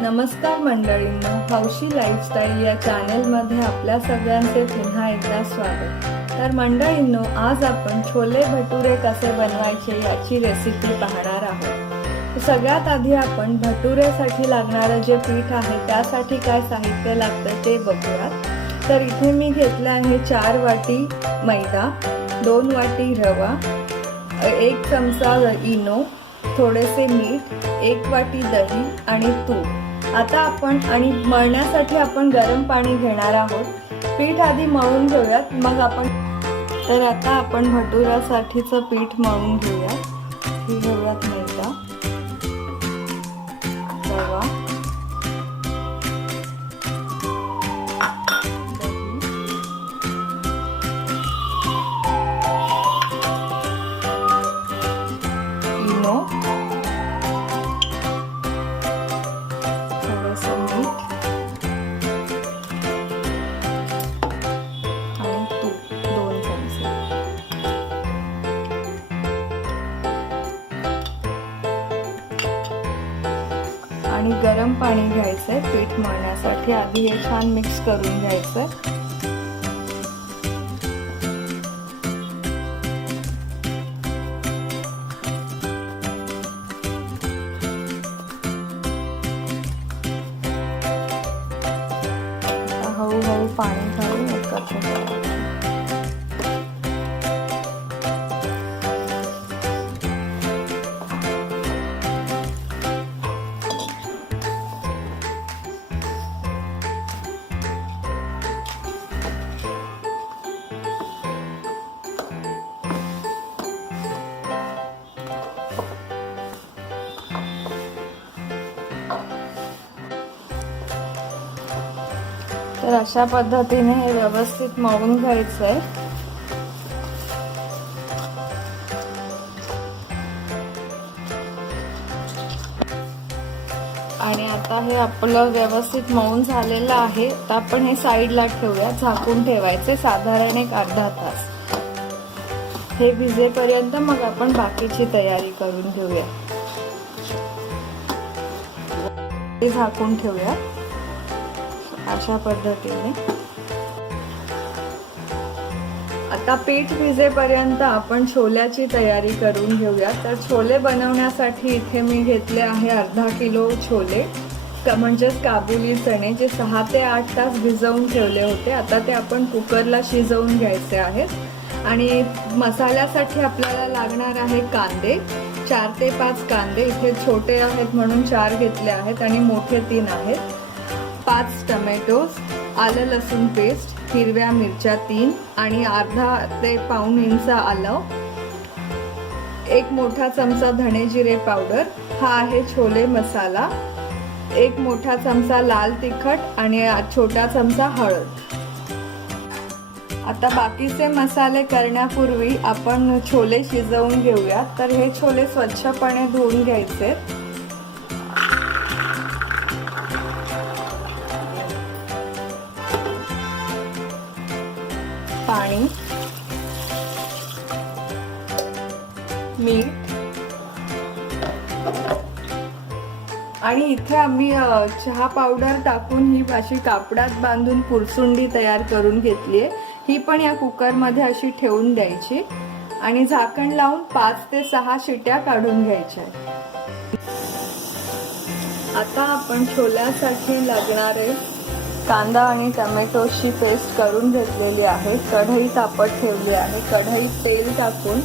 नमस्कार मंडळींनो हौशी लाईफस्टाईल या चॅनेलमध्ये आपल्या सगळ्यांचे पुन्हा एकदा स्वागत. तर मंडळींनो आज आपण छोले भटुरे कसे बनवायचे याची रेसिपी पाहणार आहोत. सगळ्यात आधी आपण भटुरेसाठी लागणारं जे पीठ आहे त्यासाठी काय साहित्य लागतं ते बघूयात. तर इथे मी घेतलं आहे चार वाटी मैदा दोन वाटी रवा एक चमचा इनो थोडेसे मीठ एक वाटी दही आणि तूप. आता आपण आणि मळण्यासाठी आपण गरम पाणी घेणार आहोत. पीठ आधी मळून घेऊयात. मग आपण तर आता आपण भटुऱ्यासाठीचं पीठ मळून घेऊयात. घेऊयात मैदा आणि गरम पाणी घ्यायचं आहे पीठ मळण्यासाठी आधी हे छान मिक्स करून घ्यायचं हळूहळू पाणी घालून एकत्र तर अशा पद्धतीने हे व्यवस्थित मळून घ्यायचं आहे आणि आता हे आपलं व्यवस्थित मळून झालेलं आहे. तर आपण हे साईडला ठेवूया. झाकून ठेवायचे साधारण एक अर्धा तास. हे भिजेपर्यंत मग आपण बाकीची तयारी करून घेऊया. ते झाकून ठेवूया. अशा पद्धतीने. आता पीठ भिजेपर्यंत आपण छोल्याची तयारी करून घेऊया. तर छोले बनवण्यासाठी इथे मी घेतले आहे अर्धा किलो छोले. म्हणजेच काबुली चणे जे सहा ते आठ तास भिजवून ठेवले होते. आता ते आपण कुकरला शिजवून घ्यायचे आहेत. आणि मसाल्यासाठी आपल्याला लागणार आहे कांदे. चार ते पाच कांदे. इथे छोटे आहेत म्हणून चार घेतले आहेत आणि मोठे तीन आहेत. पाच टमॅटोज आलं लसूण पेस्ट हिरव्या मिरच्या तीन आणि अर्धा ते पाऊण इंच आलं. एक मोठा चमचा धणे जिरे पावडर हा आहे छोले मसाला. एक मोठा चमचा लाल तिखट आणि छोटा चमचा हळद. आता बाकीचे मसाले करण्यापूर्वी आपण छोले शिजवून घेऊया. तर हे छोले स्वच्छपणे धुवून घ्यायचे. पाणी मीठ आणि इथे आम्ही चहा पावडर टाकून ही अशी कापडात बांधून पुरसुंडी तयार करून घेतली आहे ही पण या कुकरमध्ये अशी ठेवून द्यायची आणि झाकण लावून पाच ते सहा शिट्या काढून घ्यायच्या. आता आपण छोल्यासाठी लागणारे कांदा आणि टमॅटोची पेस्ट करून घेतलेली आहे. कढई तापत ठेवली आहे. कढईत तेल टाकून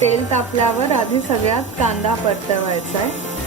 तेल तापल्यावर आधी सगळ्यात कांदा परतवायचा आहे.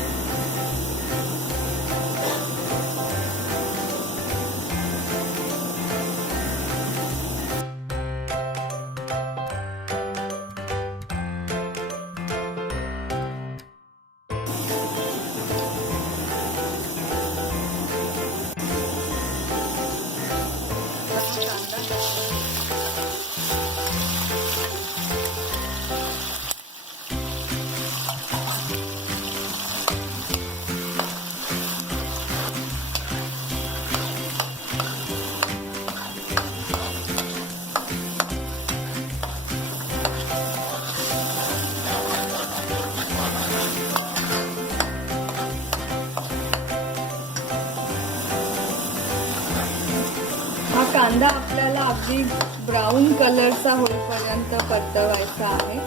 कांदा आपल्याला अगदी ब्राऊन कलरचा होईपर्यंत परतवायचा आहे.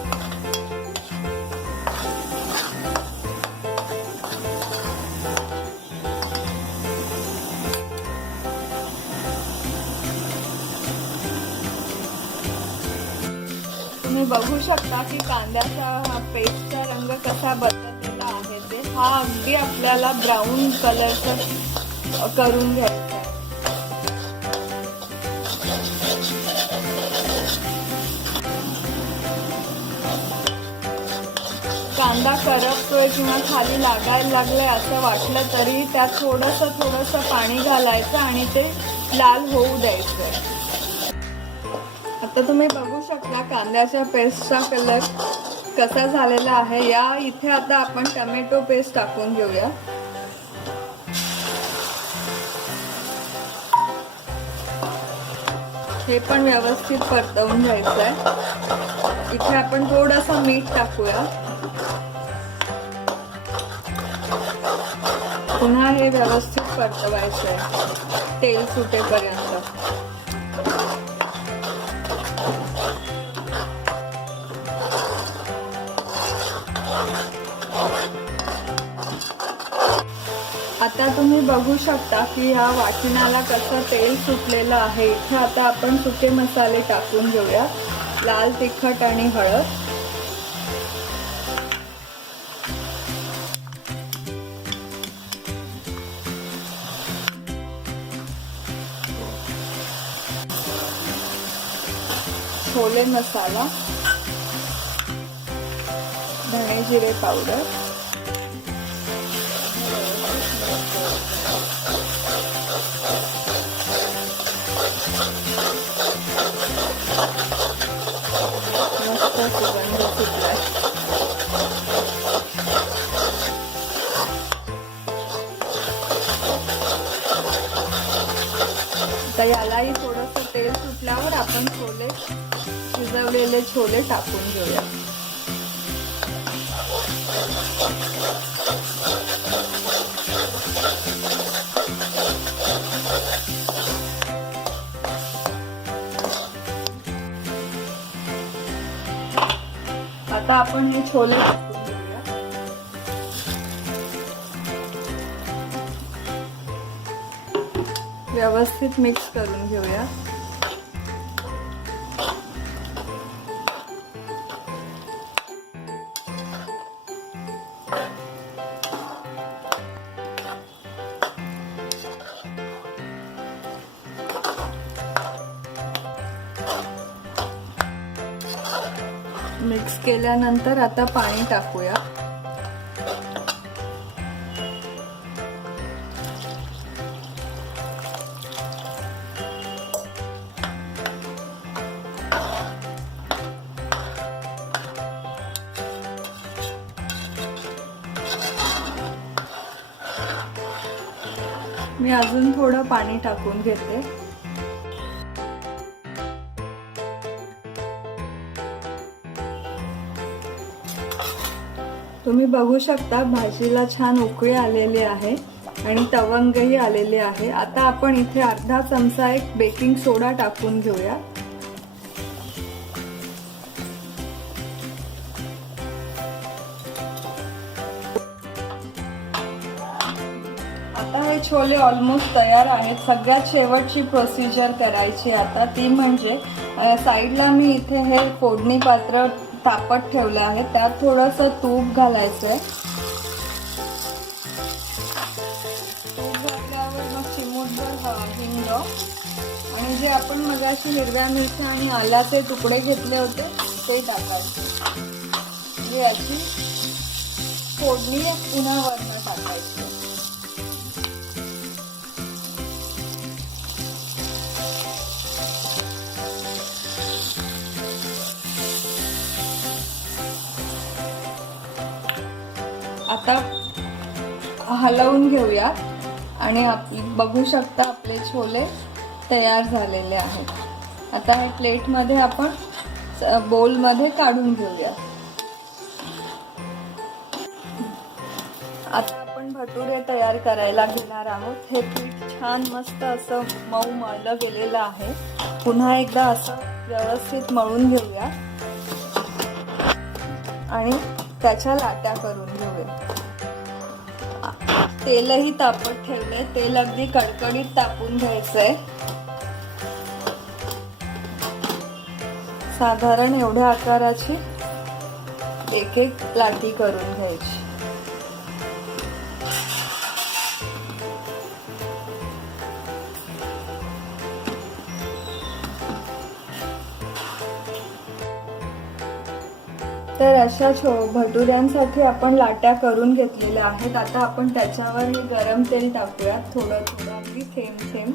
तुम्ही बघू शकता की कांद्याचा पेस्टचा रंग कसा बदललेला आहे ते. हा अगदी आपल्याला ब्राऊन कलरचा करून घ्यायचा करपतोय किंवा खाली लागायला लागलंय असं वाटलं तरी त्यात थोडंसं थोडंसं पाणी घालायचं आणि ते लाल होऊ द्यायचं. आता तुम्ही बघू शकता कांद्याच्या पेस्टचा कलर कसा झालेला आहे. या इथे आता आपण टमॅटो पेस्ट टाकून घेऊया. हे पण व्यवस्थित परतवून घ्यायचं आहे इथे आपण थोडंसं मीठ टाकूया. पुन्हा हे व्यवस्थित परतवायचं आहे तेल सुटेपर्यंत. आता तुम्ही बघू शकता की ह्या वाटणाला कसं तेल सुटलेलं आहे. इथे आता आपण सुके मसाले टाकून घेऊया. लाल तिखट आणि हळद. छोले मसाला धणे जिरे पावडर. छोले टाकून घेऊया. आता आपण हे छोले टाकून घेऊया. व्यवस्थित मिक्स करून घेऊया. मिक्स आता पाणी टाकूया. मी अजून थोडं पाणी टाकून घेते. तुम्ही बघू शकता भाजीला छान उकळी आलेली आहे आणि तवंगही आलेले आहे. आता आपण इथे अर्धा चमचा एक बेकिंग सोडा टाकून घेऊया. आता हे छोले ऑलमोस्ट तयार आहेत. सगळ्यात शेवटची प्रोसिजर करायची आता. ती म्हणजे साईडला मी इथे हे फोडणी पात्र तापत ठेवलं आहे त्यात थोडंसं तूप घालायचं आहे तूप घातल्यावर मग चिमूटभर हिंग आणि जे आपण मगाशी हिरव्या मिरच्या आणि आल्याचे तुकडे घेतले होते ते टाकायचे. म्हणजे याची फोडणी पुन्हा वरण टाकायची. हलवून घेऊया. आणि आप बघू शकता आपले छोले तयार झालेले आहेत. आता हे प्लेटमध्ये आपण बोलमध्ये काढून घेऊया. आता आपण भटुरे तयार करायला घेणार आहोत. हे पीठ छान मस्त असं मऊ मळलं गेलेलं आहे. पुन्हा एकदा असं व्यवस्थित मळून घेऊया. आणि त्याच्या लाट्या करून घेऊया. तेलही तापत ठेवले तेल अगदी कडकडीत तापून घ्यायचंय. साधारण एवढ्या आकाराची एक एक लाटी करून घ्यायची. तर अशा छो भटुऱ्यांसाठी आपण लाट्या करून घेतलेल्या आहेत. आता आपण त्याच्यावर हे गरम तेल टाकूयात. थोडं थोडं अगदी थेंब थेंब.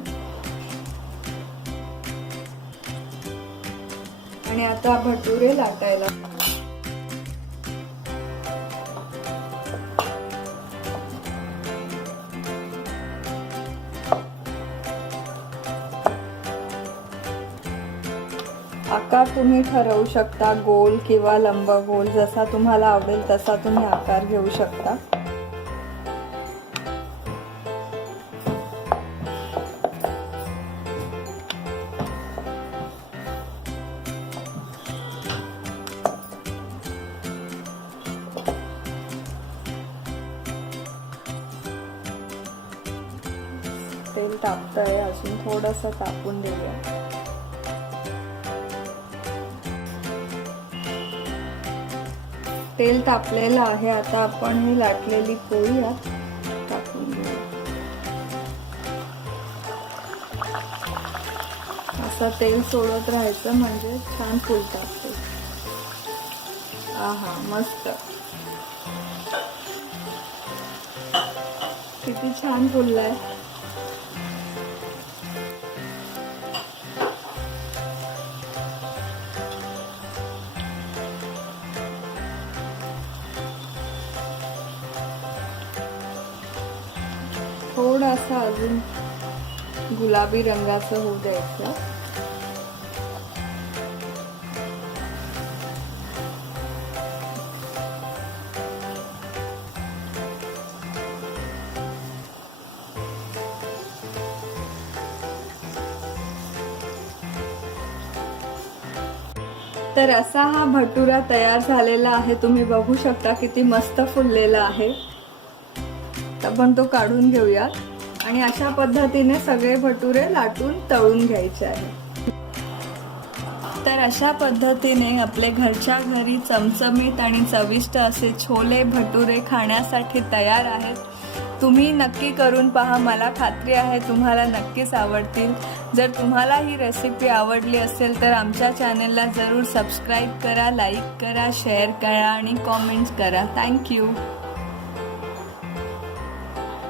आणि आता भटुरे लाटायला आकार तुम्ही ठरवू शकता गोल किंवा लंब गोल. जसा तुम्हाला आवडेल तसा तुम्ही आकार घेऊ शकता. तेल तापतंय. अजून थोडंसं तापून देऊया. तेल तापलेलं आहे. आता आपण ही लाटलेली पोळी टाकून घेऊ असं तेल सोडत राहायचं म्हणजे छान फुलतात ते आहा मस्त. किती छान फुललाय. अजून गुलाबी रंगाचं होऊ द्यायचं. तर असा हा भटुरा तयार झालेला आहे. तुम्ही बघू शकता किती मस्त फुललेला आहे. आपण तो काढून घेऊयात. आणि अशा पद्धतीने सगळे भटुरे लाटून तळून घ्यायचे आहे. तर अशा पद्धतीने आपले घरच्या घरी चमचमीत आणि चविष्ट असे छोले भटुरे खाण्यासाठी तयार आहेत. तुम्ही नक्की करून पहा मला खात्री आहे तुम्हाला नक्कीच आवडतील. जर तुम्हाला ही रेसिपी आवडली असेल तर आमच्या चॅनलला जरूर सबस्क्राईब करा लाईक करा शेअर करा आणि कॉमेंट्स करा. थँक्यू